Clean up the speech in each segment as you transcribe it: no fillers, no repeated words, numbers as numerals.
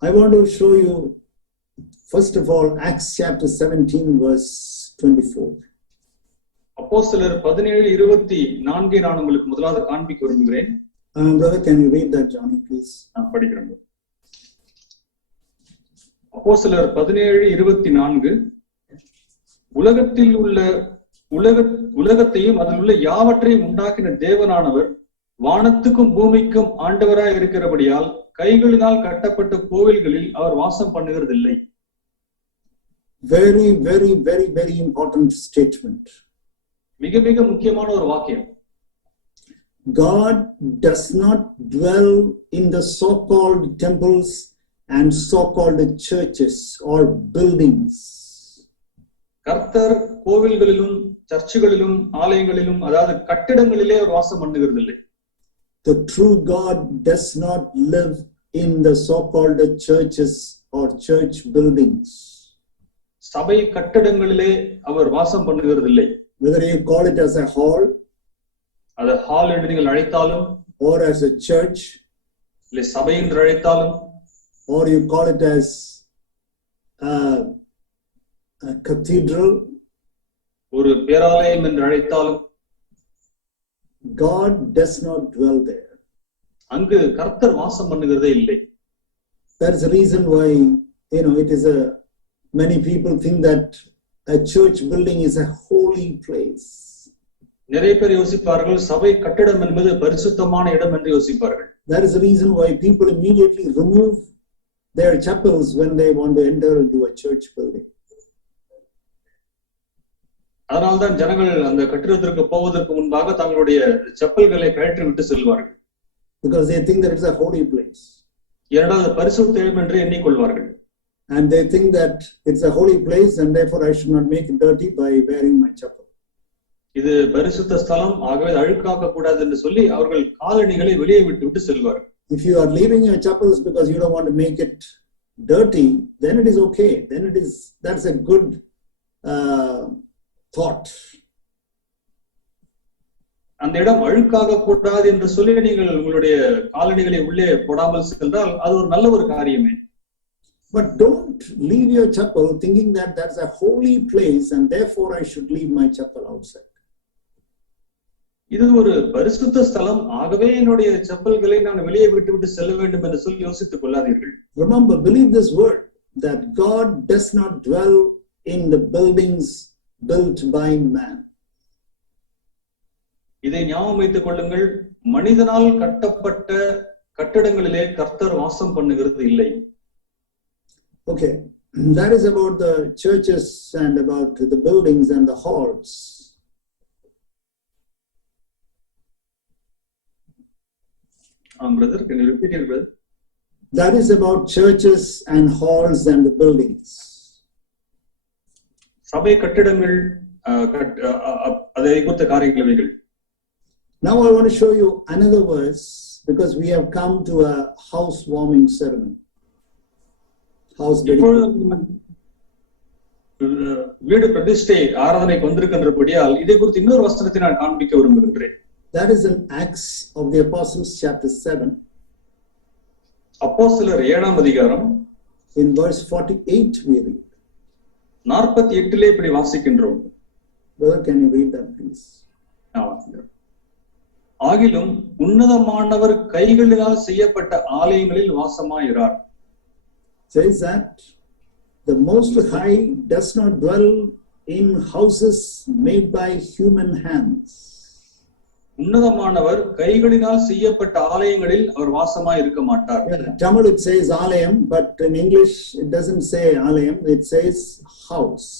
I want to show you, first of all, Acts chapter 17, verse 24. அப்போஸ்தலர் 17:24 நான் உங்களுக்கு முதலாவது காண்பிக்க விரும்புகிறேன். Brother, can you read that, Johnny, please? நான் படிக்கிறேன். அப்போஸ்தலர் 17:24 உலகத்தில் உள்ள உலகத்தையும் அதில் உள்ள யாவற்றையும் உண்டாக்கின தேவனானவர் வானத்துக்கும் பூமிக்கும் ஆண்டவராய் இருக்கிறபடியால் கைகளினால் கட்டப்பட்ட கோவில்களில் அவர் வாசம் பண்ணுகிறதில்லை. Very, very, very, very important statement. மிக மிக முக்கியமான ஒரு வாக்கியம். God does not dwell in the so-called temples and so-called churches or buildings. கர்த்தர் கோவில்களிலும் சர்ச்சுகளிலும் ஆலயங்களிலும் அதாவது கட்டிடங்களிலே அவர் வாசம் பண்ணுகிறதில்லை. The true God does not live in the so-called churches or church buildings. சபை கட்டிடங்களிலே அவர் வாசம் பண்ணுகிறதில்லை. Whether you call it as a hall, அது ஹால் என்று நீங்கள் அழைத்தாலும், or as a church, இல்லை சபை என்று அழைத்தாலும், or you call it as a cathedral, ஒரு பேராலயம் என்று அழைத்தாலும், God does not dwell there. அங்கு கர்த்தர் வாசம் பண்ணுகிறதே இல்லை. That is the reason why, it is many people think that a church building is a holy place. நிறைய பேர் யோசிப்பார்கள் சபை கட்டிடம் என்பது பரிசுத்தமான இடம் என்று யோசிப்பார்கள். That is the reason why people immediately remove their chapels when they want to enter into a church building. அதனால்தான் ஜனங்கள் அந்த கட்டிடத்திற்கு போவதற்கு முன்பாக தங்களுடைய செப்பல்களை கழற்றி விட்டு செல்வார்கள். Because they think that it's a holy place. இரண்டாவது பரிசுத்த இடம் என்று எண்ணிக்கொள்வார்கள். And they think that it's a holy place and therefore I should not make it dirty by wearing my chapel. இது பரிசுத்த ஸ்தலம், ஆகவே அழுக்காக்க கூடாது என்று சொல்லி அவர்கள் காலணிகளை வெளியே விட்டு செல்வார்கள். If you are leaving your chapels because you don't want to make it dirty, then it is okay. Then that's a good thought. அந்த இடம் அழுக்காக கூடாது என்று சொல்லி நீங்கள் உங்களுடைய காலணிகளை உள்ளே போடாமல் சென்றால் அது ஒரு நல்ல ஒரு காரியமே. But don't leave your chapel thinking that that's a holy place and therefore I should leave my chapel outside. இது ஒரு பரிசுத்த ஸ்தலம், ஆகவே என்னுடைய செப்பல்களை நான் வெளியே விட்டு செல்ல வேண்டும் என்று சொல்லி யோசித்துக் கொள்ளாதீர்கள். Remember, believe this word, that God does not dwell in the buildings built by man. இதை ஞாபகம் வைத்துக் கொள்ளுங்கள், மனிதனால் கட்டப்பட்ட கட்டடங்களிலே கர்த்தர் வாசம் பண்ணுகிறது இல்லை. Okay, that is about the churches and about the buildings and the halls. Brother, can you repeat it, brother? That is about churches and halls and the buildings. சபை கட்டிடங்கள் அதை குறித்த காரியங்கள். Now I want to show you another verse because we have come to a housewarming ceremony. வீடு பிரதிஷ்டை ஆராதனைக்கு வந்திருக்கின்றபடியால் இதை குறித்து இன்னொரு வசனத்தை நான் காண்பிக்க விரும்புகின்றேன். That is in Acts of the Apostles chapter 7. அப்போஸ்தலர் 7ஆம் அதிகாரம் in verse 48 we read. 48 இப்படி வாசிக்கின்றோம். Brother, can you read that please? ஆகிலும் உன்னதமானவர் கைகளினால் செய்யப்பட்ட ஆலயங்களில் வாசமாயிரார். Says that the Most High does not dwell in houses made by human hands. உன்னதமானவர் கைகளினால் செய்யப்பட்ட ஆலயங்களில் அவர் வாசமாய் இருக்க மாட்டார். Tamil it says ஆலயம், but in English it doesn't say ஆலயம், it says house.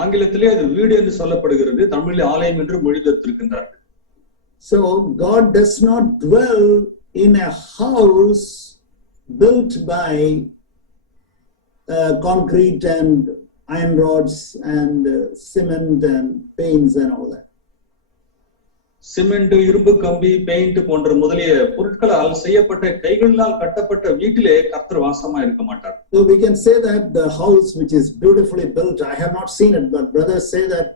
ஆங்கிலத்திலே அது வீடு என்று சொல்லப்படுகிறது, தமிழில் ஆலயம் என்று மொழிபெயர்த்திருக்கின்றார்கள். So God does not dwell in a house built by concrete and iron rods and cement and paints and all that. Cement, இரும்பு கம்பி, பெயிண்ட் போன்ற முதலிய பொருட்களால் செய்யப்பட்ட கைகளினால் கட்டப்பட்ட வீட்டிலே கர்த்தர் வாசமா இருக்க மாட்டார். So we can say that the house which is beautifully built, I have not seen it, but brothers say that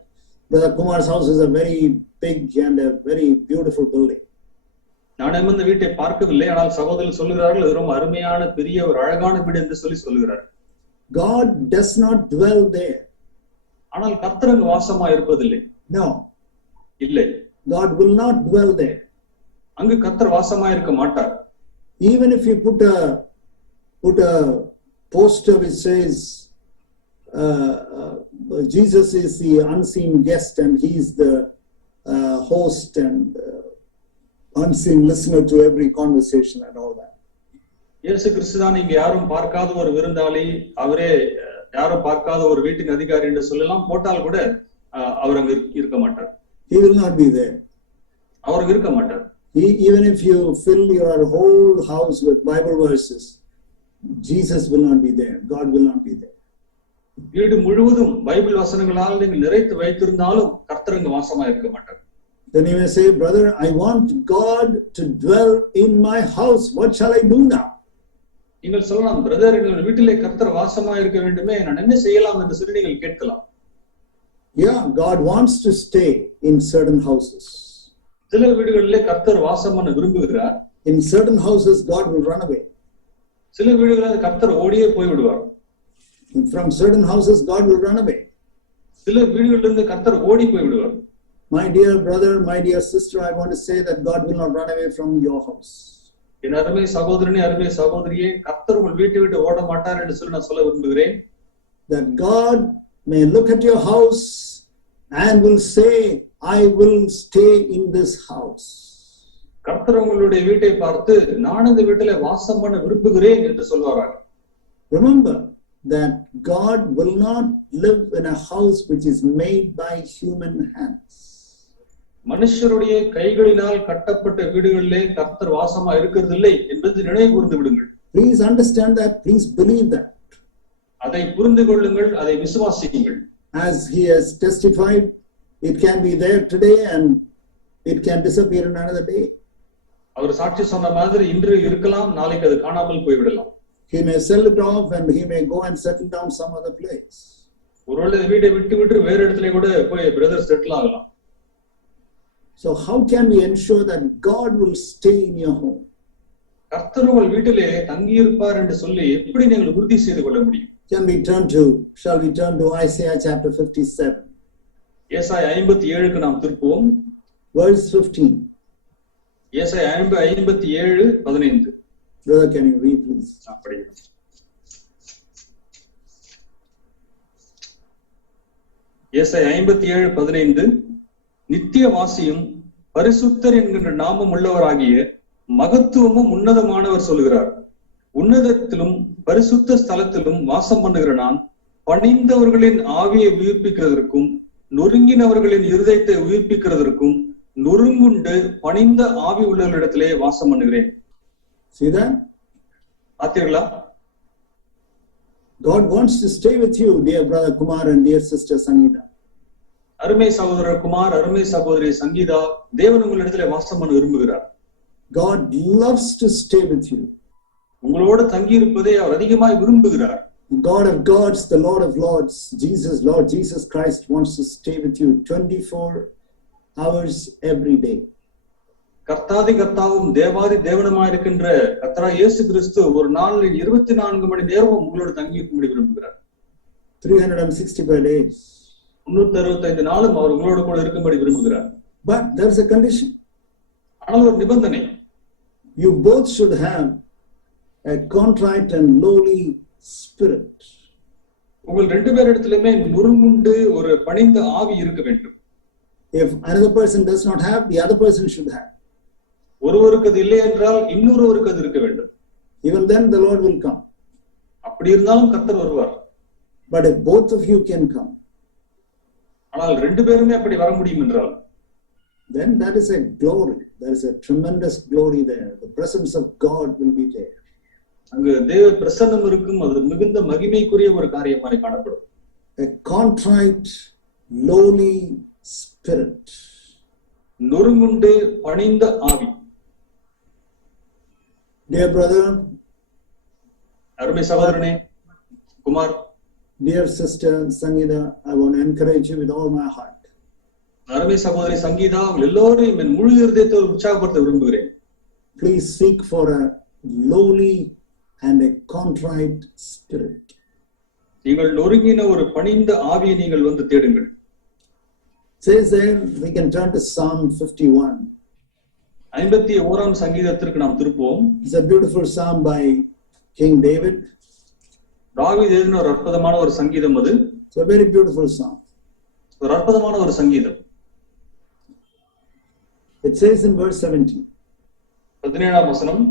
Brother Kumar's house is a very big and a very beautiful building. நானும் இந்த வீட்டை பார்க்கவில்லை, ஆனால் சகோதரர்கள் சொல்லுகிறார்கள் இது ரொம்ப அருமையான பெரிய ஒரு அழகான வீடு என்று சொல்லுகிறார். God does not dwell there. ஆனால் கர்த்தர் அங்கு வாசமா இருப்பதில்லை. No. இல்லை. God will not dwell there. அங்கு கர்த்தர் வாசமா இருக்க மாட்டார். Even if you put a poster which says Jesus is the unseen guest and he is the host and unseen listener to every conversation and all that. இயேசு கிறிஸ்து தான் இங்க யாரும் பார்க்காத ஒரு விருந்தாளி, அவரே யாரும் பார்க்காத ஒரு வீட்டின் அதிகாரி என்று சொல்லலாம் போட்டால் கூட அவர் அங்க இருக்க மாட்டார். He will not be there. அவர் இருக்க மாட்டார். Even if you fill your whole house with Bible verses, Jesus will not be there. God will not be there. வீடு முழுவதும் பைபிள் வசனங்களால் நீங்கள் நிறைத்து வைத்திருந்தாலும் கர்த்தர் அங்கு வாசமா இருக்க மாட்டார். Then you may say, brother, I want God to dwell in my house. What shall I do now? நீங்கள் சொல்லலாம், பிரதர் எங்கள் வீட்டிலே கர்த்தர் வாசமா இருக்க வேண்டுமே, நான் என்ன செய்யலாம் என்று சொல்லி நீங்கள் கேட்கலாம். Yeah, God wants to stay in certain houses. சில வீடுகளிலே கர்த்தர் வாசம் பண்ண விரும்புகிறார். In certain houses God will run away. சில வீடுகளில் கர்த்தர் ஓடியே போய் விடுவார். From certain houses God will run away. சில வீடுகளிலிருந்து கர்த்தர் ஓடி போய் விடுவார். My dear brother, my dear sister, I want to say that God will not run away from your house. என் அருமை சகோதரனே, அருமை சகோதரியே, கர்த்தர் உங்கள் வீட்டை விட்டு ஓட மாட்டார் என்று சொல்லி நான் சொல்ல விரும்புகிறேன். That God may look at your house and will say, I will stay in this house. கர்த்தர் உங்களுடைய வீட்டை பார்த்து நான் இந்த வீட்டிலே வாசம் பண்ண விரும்புகிறேன் என்று சொல்வாராக. Remember that God will not live in a house which is made by human hands. மனுஷருடைய கைகளினால் கட்டப்பட்ட வீடுகளிலே கர்த்தர் வாசமா இருக்கிறதில்லை என்பதை நினைவு கூர்ந்து விடுங்கள். Please understand that, please believe that. அதை புரிந்து கொள்ளுங்கள், அதை விசுவாசியுங்கள். As he has testified, it can be there today and it can disappear in another day. அவர் சாட்சி சொன்ன மாதிரி இன்று இருக்கலாம், நாளைக்கு அது காணாமல் போய்விடலாம். He may sell it off and he may go and settle down some other place. ஒருவேளை வீட்டை விட்டு வேற இடத்துல கூட போய் பிரதர் செட்டில் ஆகலாம். So how can we ensure that God will stay in your home? கர்த்தர் உங்கள் வீட்டிலே தங்கி இருப்பார் என்று சொல்லி எப்படி நீங்கள் உறுதி செய்து கொள்ள முடியும்? Shall we turn to Isaiah chapter 57? ஏசாயா 57க்கு நாம் திருப்புவோம். Verse 15. ஏசாயா 57:15. Brother, can you read please? அப்படியே. ஏசாயா 57:15. நித்திய வாசியும் பரிசுத்தர் என்கின்ற நாமம் உள்ளவராகிய மகத்துவமும் உன்னதமானவர் சொல்லுகிறார், உன்னதத்திலும் பரிசுத்த ஸ்தலத்திலும் வாசம் பண்ணுகிற நான் பணிந்தவர்களின் ஆவியை உயிர்ப்பிக்கிறதற்கும் நொறுங்கினவர்களின் இருதயத்தை உயிர்ப்பிக்கிறதற்கும் நொறுங்குண்டு பணிந்த ஆவி உள்ளவர்களிடத்திலே வாசம் பண்ணுகிறேன். See that? பார்த்தீர்களா? God wants to stay with you, dear brother Kumar and dear sister Sangeeta. அருமை சகோதரர் குமார், அருமை சகோதரி சங்கீதா, தேவன் உங்களிடத்திலே வாசம் பண்ண விரும்புகிறார். God loves to stay with you. உங்களோடு தங்கி இருப்பதை அவர் அதிகமாய் விரும்புகிறார். God of gods, the Lord of lords, Lord Jesus Christ wants to stay with you 24 hours every day. கர்த்தாதி கர்த்தாவும் தேவாதி தேவனுமாய் இருக்கின்ற கர்த்தராகிய இயேசு கிறிஸ்து ஒரு நாளில் 24 மணி நேரமும் உங்களோடு தங்கி இருக்கும்படி விரும்புகிறார். 365 days. 365 நாளும் அவர் உங்களோடு கூட இருக்கும்படி விரும்புகிறார். But there is a condition. ஆனால் ஒரு நிபந்தனை. You both should have a contrite and lowly spirit. உங்கள் ரெண்டு பேரிடத்திலுமே நொறுங்குண்டு ஒரு பணிந்த ஆவி இருக்க வேண்டும். If another person does not have, the other person should have. ஒருவருக்கு அது இல்லை என்றால் இன்னொருவருக்கு அது இருக்க வேண்டும். Even then the Lord will come. அப்படி இருந்தாலும் கர்த்தர் வருவார். But if both of you can come, ஆனால் ரெண்டு பேருமே அப்படி வர முடியும் என்றால், then that is a glory. There is a tremendous glory there. The presence of God will be there. அங்கு தேவ பிரசன்னம் இருக்கும், அது மிகுந்த மகிமைக்குரிய ஒரு காரியமாய் காணப்படும். A contrite, lowly spirit. நொறுங்குண்டு பணிந்த ஆவி. Dear brother, அருமை சகோதரனே Kumar, dear sister Sangeeta, I want to encourage you with all my heart. அருமை சகோதரி சங்கீதா, உங்கள் எல்லோரையும் என் முழு இருதயத்தோடு உற்சாகப்படுத்த விரும்புகிறேன். please seek for a lowly and a contrite spirit. நீங்கள் நொறுங்கின ஒரு பணிந்த ஆவியை நீங்கள் வந்து தேடுங்கள். Says there, we can turn to Psalm 51. 51ஆம் சங்கீதத்திற்கு நாம் திருப்புவோம். It's a beautiful psalm by King David. தாவீது எழுதின ஒரு அற்புதமான ஒரு சங்கீதம் அது. It's a very beautiful psalm. ஒரு அற்புதமான ஒரு சங்கீதம். It says in verse 17. 17ஆம் வசனம்.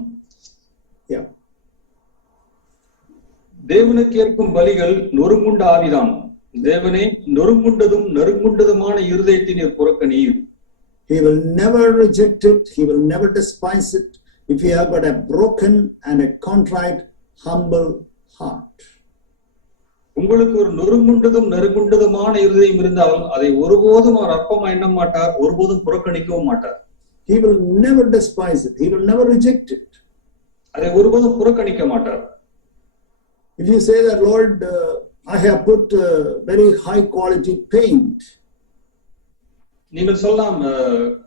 Yeah. தேவனுக்கு ஏற்கும் பலிகள் நொறுங்குண்ட ஆவிதான். தேவனே, நொறுங்குண்டதும் நறுங்குண்டதுமான இருதயத்தை நீர் புறக்கணீர். He will never reject it. He will never despise it if you have got a broken and a contrite, humble heart. உங்களுக்கு ஒரு நொறுங்குண்டதும் நறுங்குண்டதுமான இருதயம் இருந்தால் அதை ஒருபோதும் அவர் அற்பமா எண்ண மாட்டார், ஒருபோதும் புறக்கணிக்கவும் மாட்டார். He will never despise it. He will never reject it. அதை ஒருபோதும் புறக்கணிக்க மாட்டார். If you say that, Lord, I have put very high quality paint. நீங்கள் சொல்லலாம்,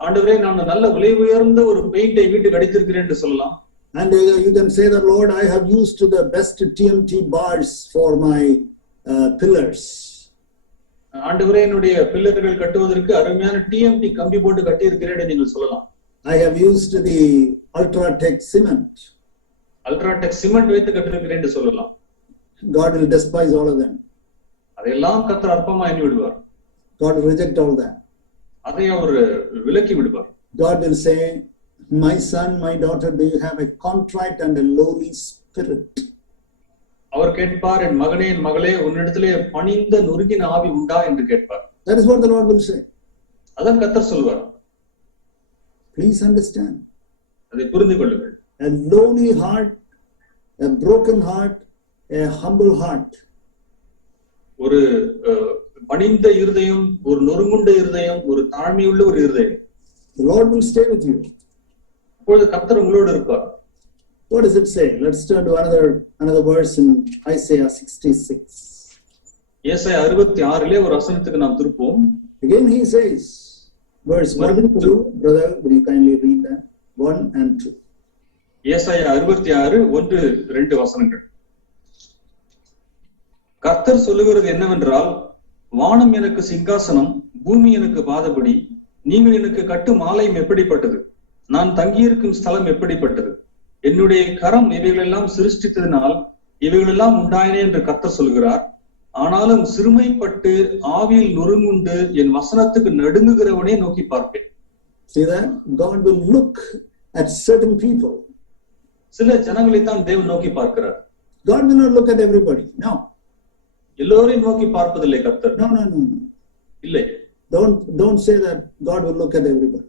ஆண்டவரே, நான் நல்ல விலை உயர்ந்த ஒரு பெயிண்டை வீட்டுக்கு அடித்திருக்கிறேன் என்று சொல்லலாம். And you can say that, Lord, I have used the best TMT bars for my pillars. ஆண்டவரே, என்னுடைய பில்லர்கள் கட்டுவதற்கு அருமையான டிஎம்டி கம்பி போட்டு கட்டி இருக்கிறேன் என்று நீங்கள் சொல்லலாம். I have used the Ultratech cement. Ultratech cement வைத்து கட்டிருக்கிறேன் என்று சொல்லலாம். God will despise all of them. அதையெல்லாம் கர்த்தர் அற்பமா எண்ணி விடுவார். God will reject all that. அதை அவர் விலக்கி விடுவார். God will say, my son, my daughter, do you have a contrite and a lowly spirit? அவர் கேட்பார், என் மகனே, என் மகளே, உன்னிடத்திலே பணிந்த நொறுங்கின ஆவி உண்டா என்று கேட்பார். That is what the Lord will say. அதான் கர்த்தர் சொல்வார். Please understand. அதை புரிந்து கொள்ளுங்கள். A lowly heart, a broken heart, a humble heart. ஒரு பணிந்த இருதயம், ஒரு நொறுங்குண்ட இருதயம், ஒரு தாழ்மையுள்ள ஒரு இருதயம். The Lord will stay with you. அப்பொழுது கர்த்தர் உங்களோடு இருப்பார். What does it say? Let's turn to another verse in Isaiah 66. ஏசாயா 66 ஒரு வசனத்துக்கு நாம் திருப்போம். Again he says, verse 1 and 2, brother, will you kindly read that? 1 and 2. ஏசாயா 66 1-2 வசனங்கள். கர்த்தர் சொல்லுகிறது என்னவென்றால், வானம் எனக்கு சிங்காசனம், பூமி எனக்கு பாதபடி. நீங்கள் எனக்கு கட்டும் ஆலயம் எப்படிப்பட்டது? நான் தங்கியிருக்கும் ஸ்தலம் எப்படிப்பட்டது? என்னுடைய கரம் இவைகளெல்லாம் சிருஷ்டித்ததினால் இவைகளெல்லாம் உண்டாயினே என்று கர்த்தர் சொல்கிறார். ஆனாலும் சிறுமைப்பட்டு ஆவியில் நொறுங்குண்டு என் வசனத்துக்கு நடுங்குகிறவனே நோக்கி பார்ப்பேன். See that? God will look at certain people. சில ஜனங்களை தான் தேவன் நோக்கி பார்க்கிறார். God will not look at everybody. No. எல்லோரையும் நோக்கி பார்ப்பதில்லை கர்த்தர். No. இல்லை. Don't say that God will look at everybody.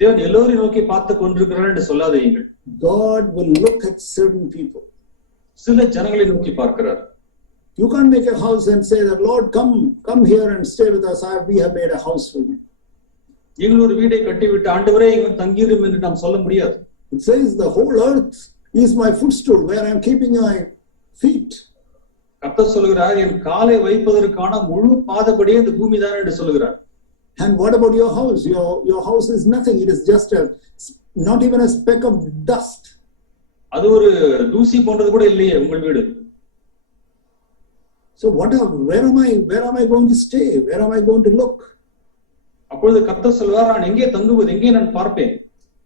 தேவன் எல்லோரையும் நோக்கி பார்த்து கொண்டிருக்கிறார் என்று சொல்லாதீர்கள். God will look at certain people. சில ஜனங்களை நோக்கி பார்க்கிறார். You can't make a house and say that, Lord, come here and stay with us. We have made a house for you. நீங்கள் ஒரு வீடை கட்டிவிட்டு ஆண்டவரே இங்க தங்கிரும் என்று நாம் சொல்ல முடியாது. It says the whole earth is my footstool where I am keeping my feet. கர்த்தர் சொல்கிறார், என் காலை வைப்பதற்கான முழு பாதபடியே இந்த பூமி தான் என்று சொல்கிறார். And what about your house? Your house is nothing. It is just not even a speck of dust. அது ஒரு தூசி போன்றது கூட இல்லையே உங்கள் வீடு. So where am I going to stay? Where am I going to look? அப்பொழுது கர்த்தர் சொல்வார், நான் எங்கே தங்குவது, எங்கே நான் பார்ப்பேன்?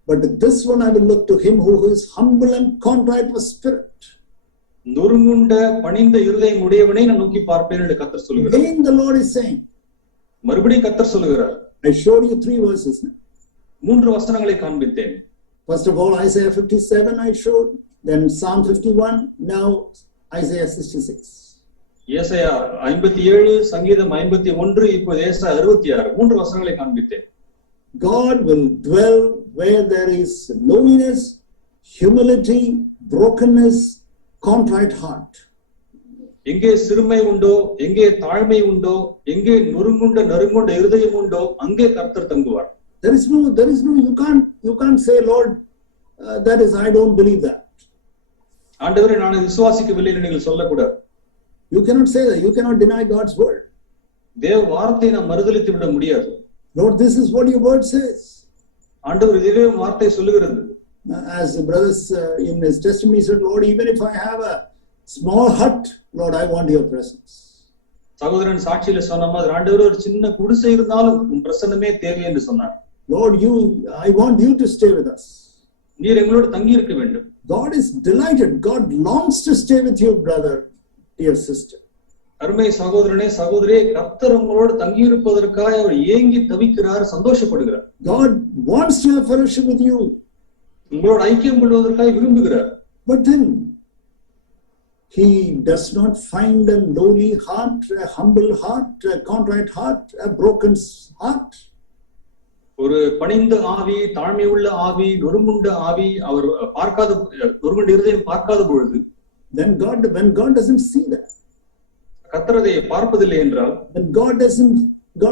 But this one I will look to him who is humble and contrite of spirit. நொறுங்குண்ட பணிந்த இருதயம் உடையவனை நான் நோக்கி பார்ப்பேன் என்று கர்த்தர் சொல்கிறார். Again the Lord is saying. மறுபடியும் கர்த்தர் சொல்கிறார். I showed you 3 verses now. 3 வசனங்களை காண்பித்தேன். First of all, Isaiah 57 I showed, then Psalm 51, now Isaiah 66. ஏசாயா 57, சங்கீதம் 51, இப்போது ஏசாயா 66, 3 வசனங்களை காண்பித்தேன். God will dwell where there is lowliness, humility, brokenness, contrite heart. எங்கே சிறுமை உண்டோ, எங்கே தாழ்மை உண்டோ, எங்கே நறுங்குண்ட இருதயம் உண்டோ, அங்கே கர்த்தர் தங்குவார். There is no, you can't say, Lord, that is, I don't believe that. ஆண்டவரே, நான் விசுவாசிக்கவில்லை என்று நீங்கள் சொல்லக்கூடாது. You cannot say that. You cannot deny God's word. தேவ வார்த்தையை நாம் மறுதலித்து விட முடியாது. Lord, this is what your word says. ஆண்டவர் இதுவே வார்த்தை சொல்லுகிறது. As the brothers in his testimony said, Lord, even if I have a small hut, Lord, I want your presence. சகோதரன் சாட்சியில சொன்ன மாதிரி ஆண்டவரே ஒரு சின்ன குடிசை இருந்தாலும் உன் பிரசன்னமே தேவை என்று சொன்னார். Lord, I want you to stay with us. நீர் எங்களோடு தங்கி இருக்க வேண்டும். God is delighted. God longs to stay with you, brother, dear sister. அருமை சகோதரனே சகோதரியே, கர்த்தர் உங்களோடு தங்கி இருப்பதற்காக அவர் ஏங்கி தவிக்கிறார், சந்தோஷப்படுகிறார். God wants to have fellowship with you. உங்களோடு ஐக்கியம் கொள்வதற்காக விரும்புகிறார். But then he does not find a lowly heart, a humble heart, a contrite heart, a broken heart. ஒரு பணிந்த ஆவி, தாழ்மை உள்ள ஆவி, நொறுங்குண்ட ஆவி அவர் பார்க்காத, நொறுங்குண்ட இருதயம் பார்க்காத பொழுது, then when God doesn't see that, கர்த்தர் அதை பார்ப்பதில்லை என்றால், when God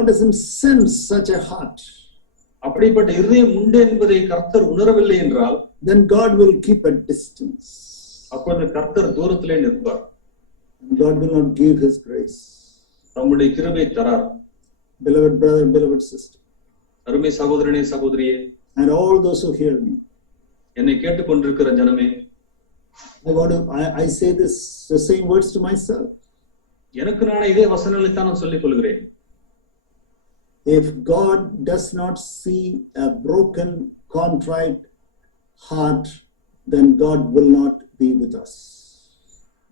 doesn't sense such a heart, அப்படிப்பட்ட இருதயம் உண்டு என்பதை கர்த்தர் உணரவில்லை என்றால், then God will keep a distance. அப்பொழுது கர்த்தர் தூரத்திலே நிற்பார். God will not give his grace. நம்முடைய கிருபை தரார். Beloved brother, beloved sister, அருமை சகோதரனே சகோதரியே, and all those who hear me, என்னை கேட்டுக்கொண்டிருக்கிற ஜனமே, I say the same words to myself. எனக்கு நானே இதே வசனங்களை தான் நான் சொல்லிக் கொள்கிறேன். If God does not see a broken, contrite heart, then God will not be with us.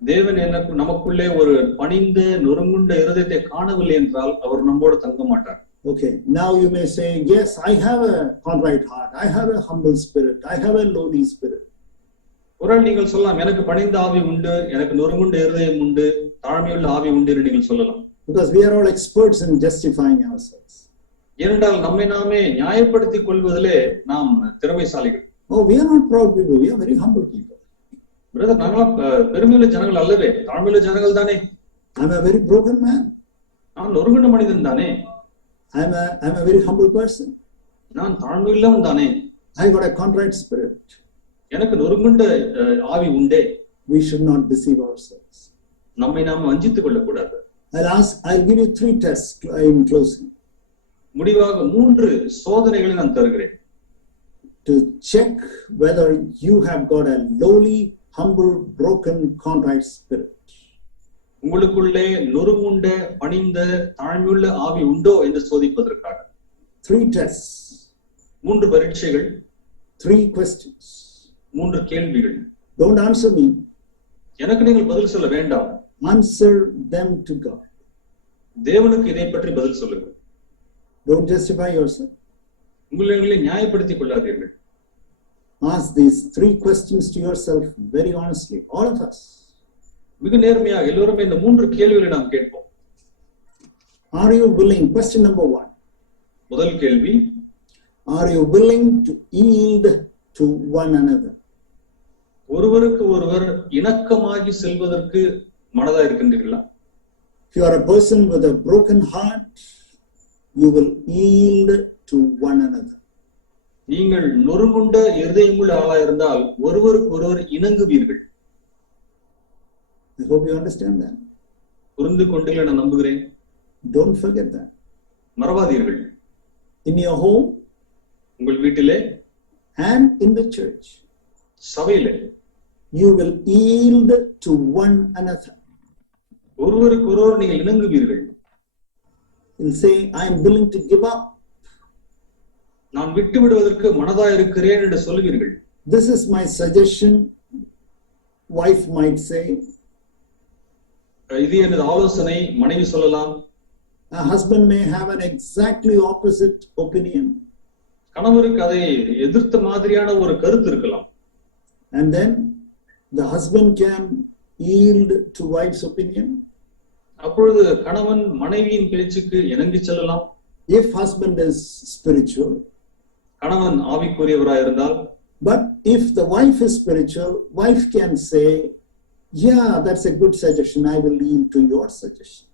தேவன் நமக்குள்ளே ஒரு பணிந்த நொறுங்குண்ட இருதயத்தை காணவில்லை என்றால் அவர் நம்மோடு தங்க மாட்டார். Okay, now you may say, yes, I have a contrite heart, I have a humble spirit, I have a lowly spirit. ஒருவேளை நீங்கள் சொல்லலாம், எனக்கு பணிந்த ஆவி உண்டு, எனக்கு நொறுங்குண்ட இருதயம் உண்டு, தாழ்மையுள்ள ஆவி உண்டு என்று நீங்கள் சொல்லலாம். Because we are all experts in justifying ourselves. ஏனென்றால் நம்மை நாமே நியாயப்படுத்திக் கொள்வதிலே நாம் திறமைசாலிகள். Oh, we are not proud people, we are very humble people. Brother, நாங்களாம் பெருமையுள்ள ஜனங்கள் அல்லவே, தாழ்மையுள்ள ஜனங்கள் தானே. I'm a very broken man. நான் நொறுங்குண்ட மனிதன் தானே. I'm a very humble person. நான் தாழ்மையுள்ளவன் தானே. I got a contrite spirit. எனக்கு நொறுங்குண்ட ஆவி உண்டே. We should not deceive ourselves. நம்மை நாம் வஞ்சித்துக் கொள்ளக் கூடாது. I'll give you 3 tests in closing. முடிவாக 3 சோதனைகளை நான் தருகிறேன். To check whether you have got a lowly, humble, broken, contrite spirit. உங்களுக்குள்ளே நொறுங்குண்ட பணிந்த தாழ்மையுள்ள ஆவி உண்டோ என்று சோதிப்பதற்காக 3 tests. 3 பரீட்சைகள். 3 questions. 3 கேள்விகள். Don't answer me. எனக்கு நீங்கள் பதில் சொல்ல வேண்டாம். Answer them to God. தேவனுக்கு இதை பற்றி பதில் சொல்லுங்கள். Don't justify yourself. உங்களை நியாயப்படுத்திக் கொள்ளாதீர்கள். Ask these 3 questions to yourself very honestly, all of us. மிக நேர்மையாக எல்லோருமே இந்த 3 கேள்விகளை நாம் கேட்போம். Are you willing? Question number 1. முதல் கேள்வி, are you willing to yield to one another? ஒருவருக்கு ஒருவர் இணக்கமாகி செல்வதற்கு மனதா இருக்கின்றீர்களா? If you are a person with a broken heart, you will yield to one another. நீங்கள் நொறுங்குண்ட இருதயமுள்ள ஆளா இருந்தால் ஒருவருக்கு ஒருவர் இணங்குவீர்கள். I hope you understand that. புரிந்து கொண்டீர்கள் என நம்புகிறேன். Don't forget that. மறவாதீர்கள். In your home, உங்கள் வீட்டிலே, and in the church, சபையிலே, you will yield to one another. ஒருவருக்கு ஒருவர் நீங்கள் இணங்குவீர்கள். You'll say, I am willing to give up. நான் விட்டு விடுவதற்கு மனதா இருக்கிறேன் என்று சொல்வீர்கள். This is my suggestion, wife might say. இது எனது ஆலோசனை, மனைவி சொல்லலாம். A husband may have an exactly opposite opinion. கணவருக்கு அதை எதிர்த்த மாதிரியான ஒரு கருத்து இருக்கலாம். And then the husband can yield to wife's opinion. அப்பொழுது கணவன் மனைவியின் பேச்சுக்கு இணங்கி செல்லலாம். If husband is spiritual, கணவன் ஆவிக்குரியவராய் இருந்தால். But if the wife is spiritual, wife can say, yeah, that's a good suggestion, I will yield to your suggestion.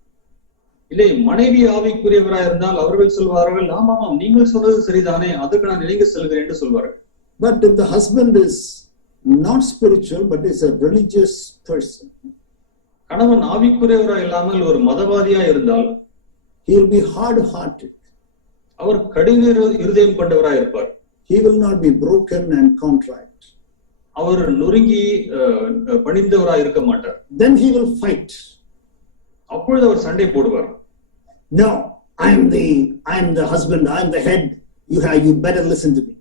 இல்லை, மனைவி ஆவிக்குரியவராய் இருந்தால் அவர்கள் சொல்வார்கள், ஆமாம் நீங்கள் சொல்றது சரிதானே, அதுக்கு நான் இணங்கி செல்கிறேன் என்று சொல்வார்கள். But if the husband is not spiritual but is a religious person, கணவன் ஆவிக்குரியவராய் இல்லாமல் ஒரு மதவாதியா இருந்தால், he will be hard hearted. அவர் கடின இருதயம் கொண்டவராய் இருப்பார். he will not be broken and contrite. அவர் நொறுங்கி பணிந்தவராய் இருக்க மாட்டார். Then he will fight. அப்பொழுது அவர் சண்டை போடுவார். No, I am the husband, I am the head, you better listen to me.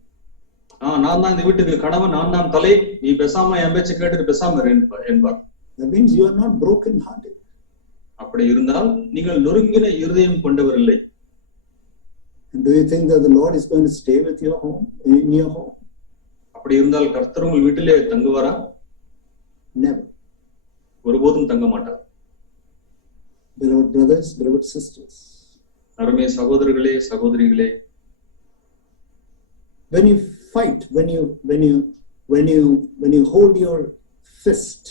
நான் தான் இந்த வீட்டுக்கு கணவன், நான் தான் தலை, நீ பேசாம என் பேச்சை கேட்டுட்டு பேசாம இரு என்பார். That means you are not broken hearted. அப்படி இருந்தால் நீங்கள் நொறுங்கின இருதயம் கொண்டவர் இல்லை. And do you think that the Lord is going to stay with your home, in your home? அப்படி இருந்தால் கர்த்தர் உங்கள் வீட்டிலே தங்குவாரா? Never. ஒருபோதும் தங்க மாட்டார். Beloved brothers, beloved sisters, அருமை சகோதரர்களே, சகோதரிகளே, when you fight, when you hold your fist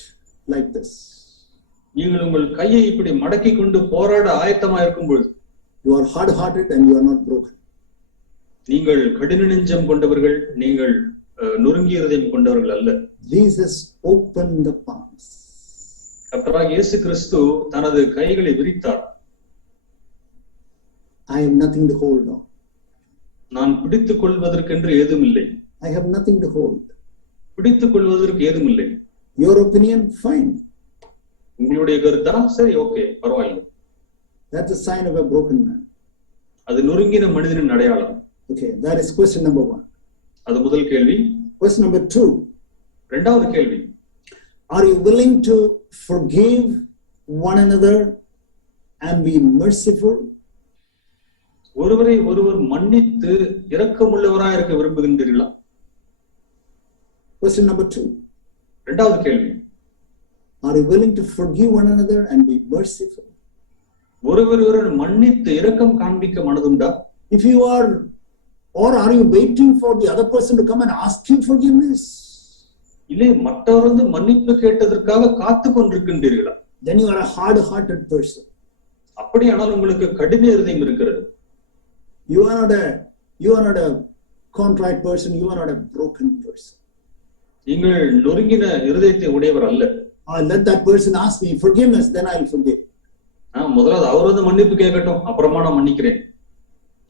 like this, நீங்கள் உங்கள் கையை இப்படி மடக்கி கொண்டு போராட ஆயத்தமா இருக்கும் பொழுது, you are hard hearted and you are not broken. நீங்கள் கடின நெஞ்சம் கொண்டவர்கள், நீங்கள் நொறுங்கிய இருதயம் கொண்டவர்கள் அல்ல. Jesus opened the palms. கர்த்தராகிய இயேசு கிறிஸ்து தனது கைகளை விரித்தார். I have nothing to hold on. நான் பிடித்துக் கொள்வதற்கென்று ஏதும் இல்லை. I have nothing to hold. பிடித்துக் கொள்வதற்கு ஏதும் இல்லை. Your opinion, fine. உங்களுடைய கருத்தா, சரி, ஓகே, பரவாயில்லை. That's a sign of a broken man. அது நொறுங்கின மனிதனின் அடையாளம். Okay, that is question number 1. அது முதல் கேள்வி. Question number 2. இரண்டாவது கேள்வி. Are you willing to forgive one another and be merciful? ஒருவரை ஒருவர் மன்னித்து இரக்கமுள்ளவராய் இருக்க விரும்புகின்றீர்களா? Question number 2. இரண்டாவது கேள்வி. Are you willing to forgive one another and be merciful? ஒருவர் ஒருவர் மன்னித்து இரக்கம் காண்பிக்க மனதுண்டா? If you are, or are you waiting for the other person to come and ask you forgiveness? இல்லை, மற்றவர் வந்து மன்னிப்பு கேட்டதற்காக காத்து கொண்டிருக்கின்றீர்களா? Then you are a hard-hearted person. அப்படியானால் உங்களுக்கு கடின இருதயம் இருக்கிறது. You are not a contrite person, you are not a broken person. நீங்கள் நொறுங்கின இருதயத்தை உடையவர் அல்ல. Let that person ask me forgiveness, then I'll forgive. முதலாவது அவர் வந்து மன்னிப்பு கேட்கட்டும், அப்புறமா நான் மன்னிக்கிறேன்.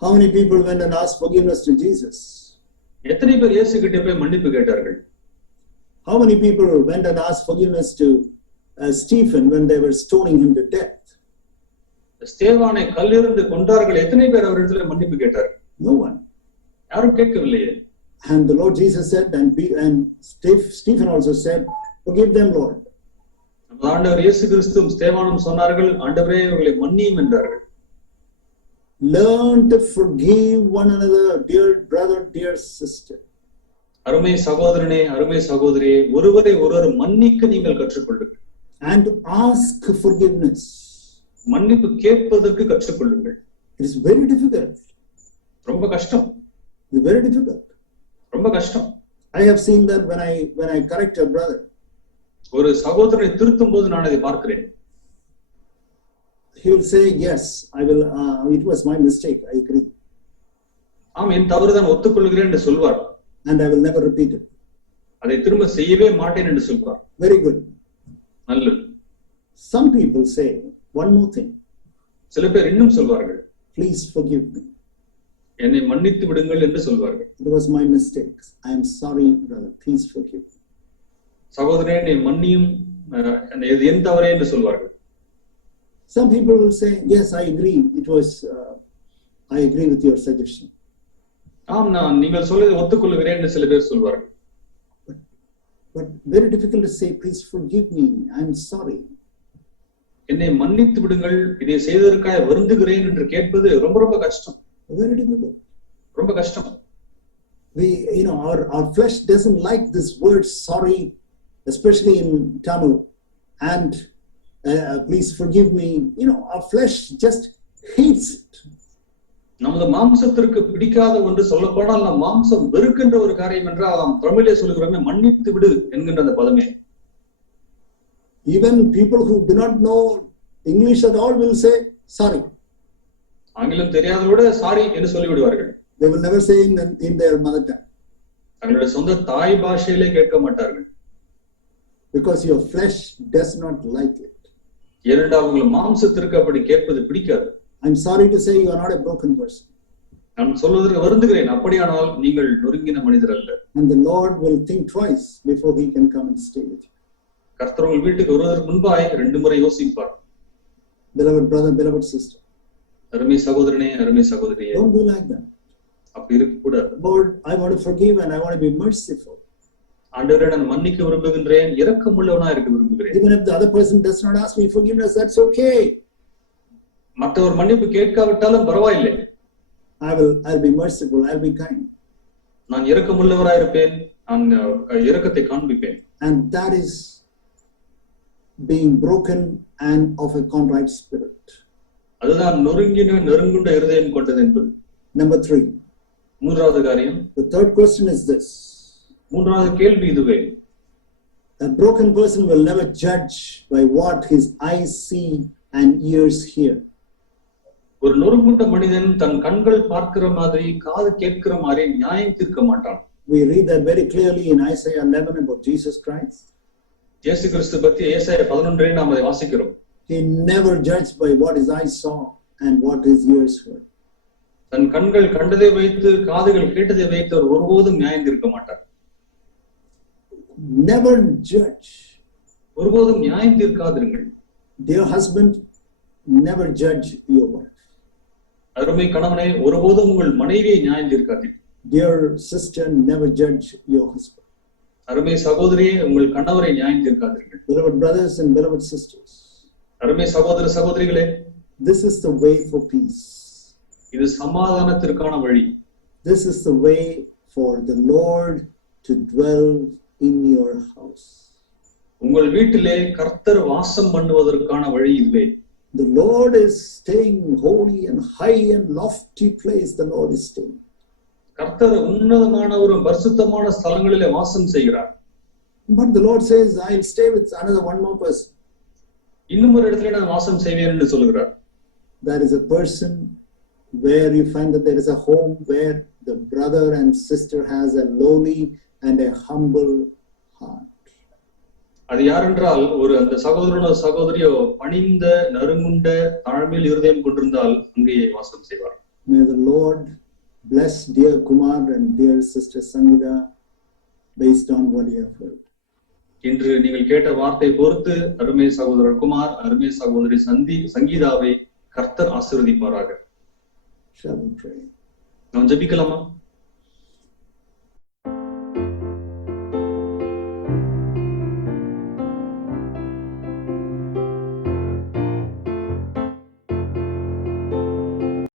How many people went and asked forgiveness to Jesus? எத்தனை பேர் இயேசு கிட்ட போய் மன்னிப்பு கேட்டார்கள்? How many people went and asked forgiveness to Stephen when they were stoning him to death? ஸ்தேவானை கல்லிருந்து கொன்றார்கள். எத்தனை பேர் அவரிடத்துல மன்னிப்பு கேட்டார்கள்? No one. யாரும் கேட்கவில்லையே. And the Lord Jesus said, and Stephen also said, forgive them, Lord. ஆண்டவர் இயேசு கிறிஸ்துவும் ஸ்தேவானும் சொன்னார்கள், ஆண்டவரே இவர்களை மன்னியும் என்றார்கள். Learn to forgive one another, dear brother, dear sister. அருமை சகோதரனே, அருமை சகோதரியே, ஒருவரை ஒருவர் மன்னிக்க நீங்கள் கற்றுக்கொள்ளுங்கள். And to ask forgiveness. மன்னிப்பு கேட்பதற்கு கற்றுக்கொள்ளுங்கள். It is very difficult. ரொம்ப கஷ்டம். It is very difficult. ரொம்ப கஷ்டம். I have seen that when I correct a brother. ஒரு சகோதரனை திருத்தும் போது நான் அதை பார்க்கிறேன். He will say, yes, I will, it was my mistake, I agree. ஆம், என் தவறுதான் ஒத்துக்கொள்கிறேன் என்று சொல்வார். And I will never repeat it. அதை திரும்ப செய்யவே மாட்டேன் என்று சொல்வார். Very good. நல்லது. Some people say one more thing. சில பேர் இன்னும் சொல்வார்கள், please forgive me. என்னை மன்னித்து விடுங்கள் என்று சொல்வார்கள். It was my mistake. I am sorry, brother. Please forgive me. சகோதரனே, என்னை மன்னியும், இது என் தவறே என்று சொல்வார்கள். Some people will say, yes, I agree. I agree with your suggestion. ஆம், நீங்கள் சொல்வதை ஒத்துக்கொள்கிறேன் என்று சில பேர் சொல்வார்கள். But very difficult to say, please forgive me. I am sorry. என்னை மன்னித்து விடுங்கள், இதை செய்ததற்காக வருந்துகிறேன் என்று கேட்பது ரொம்ப ரொம்ப கஷ்டம். Very difficult. ரொம்ப கஷ்டம். Our flesh doesn't like this word sorry, especially in Tamil. And please forgive me. Our flesh just hates it. நமது மாம்சத்திற்கு பிடிக்காத ஒன்று சொல்லப்போனால் நம் மாம்சம் வெறுக்கின்ற ஒரு காரியம் என்றால் நாம் தமிழே சொல்கிறோமே, மன்னித்து விடு என்கின்ற அந்த பதமே. Even people who do not know English at all will say sorry. ஆங்கிலம் தெரியாதவரோட சாரி என்று சொல்லிவிடுவார்கள். They will never say in their mother tongue. தங்களுடைய சொந்த தாய் பாஷையிலே கேட்க மாட்டார்கள். Because your flesh does not like it. ஏனென்றால் உங்கள் மாம்சத்திற்கு அப்படி கேட்பது பிடிக்காது. I'm sorry to say you are not a broken person. நான் சொல்வதற்கு வருந்துகிறேன், அப்படியானால் நீங்கள் நொறுங்கின மனிதர் அல்ல. And the Lord will think twice before he can come and stay with you. கர்த்தர் உங்கள் வீட்டுக்கு வருவதற்கு முன்பாய் 2 முறை யோசிப்பார். Beloved brother, beloved sister, அருமை சகோதரனே, அருமை சகோதரியே, don't be like that. அப்படி இருக்க கூடாது. Lord, I want to forgive and I want to be merciful. ஆண்டவரே, நான் மன்னிக்க விரும்புகின்றேன், இரக்கமுள்ளவனா இருக்க விரும்புகிறேன். Even if the other person does not ask me forgiveness, that's okay. மற்றவர் மன்னிப்பு கேட்காவிட்டாலும் பரவாயில்லை. I'll be merciful, I'll be kind. நான் இரக்கமுள்ளவராய் இருப்பேன், நான் இரக்கத்தை காண்பிப்பேன். And that is being broken and of a contrite spirit. அதுதான் நொறுங்குண்ட இருதயம் கொண்டது என்பது. Number 3. மூன்றாவது காரியம். The third question is this. மூன்றாவது கேள்வி இதுவே. A broken person will never judge by what his eyes see and ears hear. ஒரு நொறுங்குண்ட மனிதன் தன் கண்கள் பார்க்கிற மாதிரி, காது கேட்கிற மாதிரி நியாயம் தீர்க்க மாட்டான். We read that very clearly in Isaiah 11 about Jesus Christ. இயேசு கிறிஸ்து பற்றி ஏசாயா 11 நாம் அதை வாசிக்கிறோம். He never judged by what his eyes saw and what his ears heard. தன் கண்கள் கண்டதை வைத்து, காதுகள் கேட்டதை வைத்து அவர் ஒருபோதும் நியாயம் தீர்க்க மாட்டார். Never judge. ஒருபோதும் நியாயம் தீர்க்காதிருங்கள். Dear husband, never judge your wife. அருமை கணவனே, ஒருபோதும் உங்கள் மனைவியை நியாயம் தீர்க்காதீர்கள். Dear sister, never judge your husband. அருமை சகோதரியே, உங்கள் கணவரை நியாயம் தீர்க்காதீர்கள். Beloved brothers and beloved sisters, அருமை சகோதர சகோதரிகளே, this is the way for peace. இது சமாதானத்திற்கான வழி. This is the way for the Lord to dwell in your house. உங்கள் வீட்டிலே கர்த்தர் வாசம் பண்ணுவதற்கான வழி இதுவே. The Lord is staying holy and high and lofty place. The Lord is staying. கர்த்தர் உன்னதமான ஒரு பரிசுத்தமான ஸ்தலங்களிலே வாசம் செய்கிறார். But the Lord says, I'll stay with another one more person. இன்னும் ஒரு இடத்துல நான் வாசம் செய்வேன் என்று சொல்கிறார். There is a person where you find that there is a home where the brother and sister has a lowly and a humble heart. அது யார் என்றால், ஒரு அந்த சகோதரனோ சகோதரியோ பணிந்த நறுங்குண்ட தாழ்மையில் இருதயம் கொண்டிருந்தால் அங்கேயே வாசம் செய்வார். May the Lord bless dear Kumar and dear sister Sangita based on what you have heard. இன்று நீங்கள் கேட்ட வார்த்தை பொறுத்து அருமை சகோதரர் குமார், அருமை சகோதரி சங்கீதாவை கர்த்தர் ஆசீர்வதிப்பாராக. Shall we pray? நாம் ஜெபிக்கலாமா?